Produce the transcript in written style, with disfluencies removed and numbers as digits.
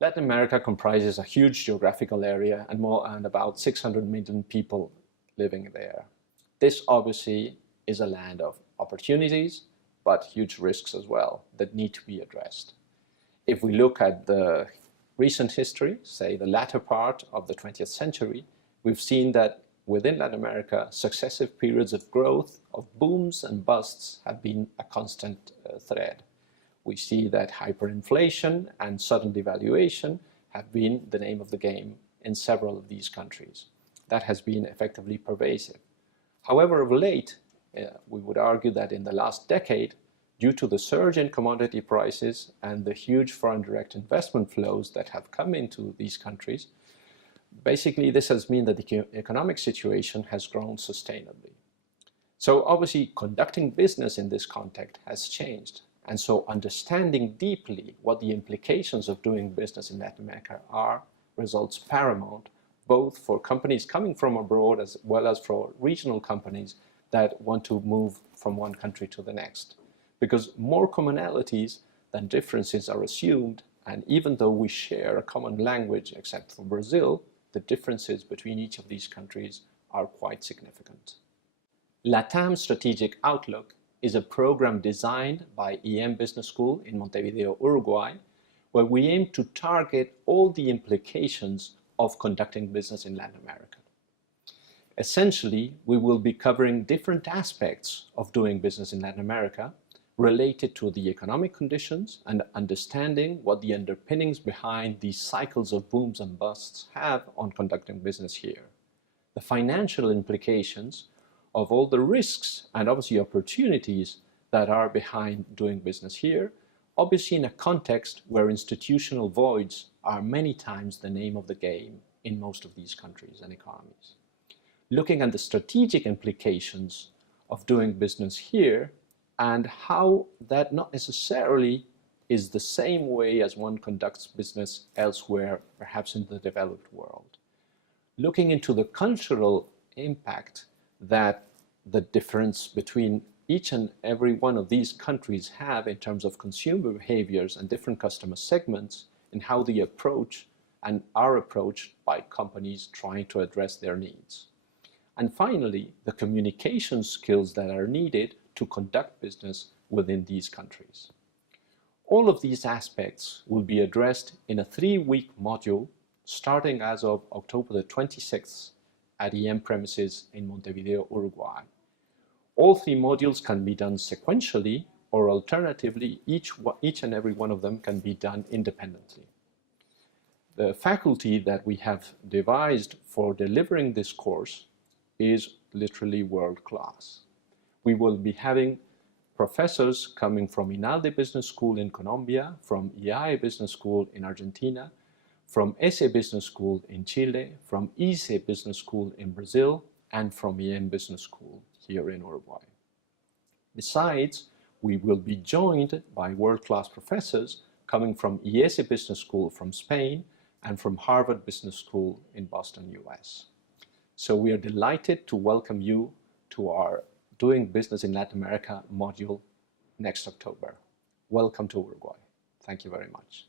Latin America comprises a huge geographical area and about 600 million people living there. This obviously is a land of opportunities, but huge risks as well that need to be addressed. If we look at the recent history, say the latter part of the 20th century, we've seen that within Latin America, successive periods of growth, of booms and busts, have been a constant thread. We see that hyperinflation and sudden devaluation have been the name of the game in several of these countries. That has been effectively pervasive. However, of late, we would argue that in the last decade, due to the surge in commodity prices and the huge foreign direct investment flows that have come into these countries, basically this has meant that the economic situation has grown sustainably. So obviously conducting business in this context has changed. And so understanding deeply what the implications of doing business in Latin America are results paramount, both for companies coming from abroad as well as for regional companies that want to move from one country to the next. Because more commonalities than differences are assumed, and even though we share a common language, except for Brazil, the differences between each of these countries are quite significant. LATAM Strategic Outlook is a program designed by EM Business School in Montevideo, Uruguay, where we aim to target all the implications of conducting business in Latin America. Essentially, we will be covering different aspects of doing business in Latin America related to the economic conditions and understanding what the underpinnings behind these cycles of booms and busts have on conducting business here. The financial implications of all the risks and obviously opportunities that are behind doing business here, obviously in a context where institutional voids are many times the name of the game in most of these countries and economies. Looking at the strategic implications of doing business here and how that not necessarily is the same way as one conducts business elsewhere, perhaps in the developed world. Looking into the cultural impact that the difference between each and every one of these countries have in terms of consumer behaviors and different customer segments and how they approach and are approached by companies trying to address their needs. And finally, the communication skills that are needed to conduct business within these countries. All of these aspects will be addressed in a 3-week module starting as of October the 26th at EM premises in Montevideo, Uruguay. All 3 modules can be done sequentially, or alternatively, each and every one of them can be done independently. The faculty that we have devised for delivering this course is literally world-class. We will be having professors coming from INALDE Business School in Colombia, from IAE Business School in Argentina, from ESE Business School in Chile, from ISE Business School in Brazil, and from EM Business School here in Uruguay. Besides, we will be joined by world-class professors coming from IESE Business School from Spain and from Harvard Business School in Boston, US. So we are delighted to welcome you to our Doing Business in Latin America module next October. Welcome to Uruguay. Thank you very much.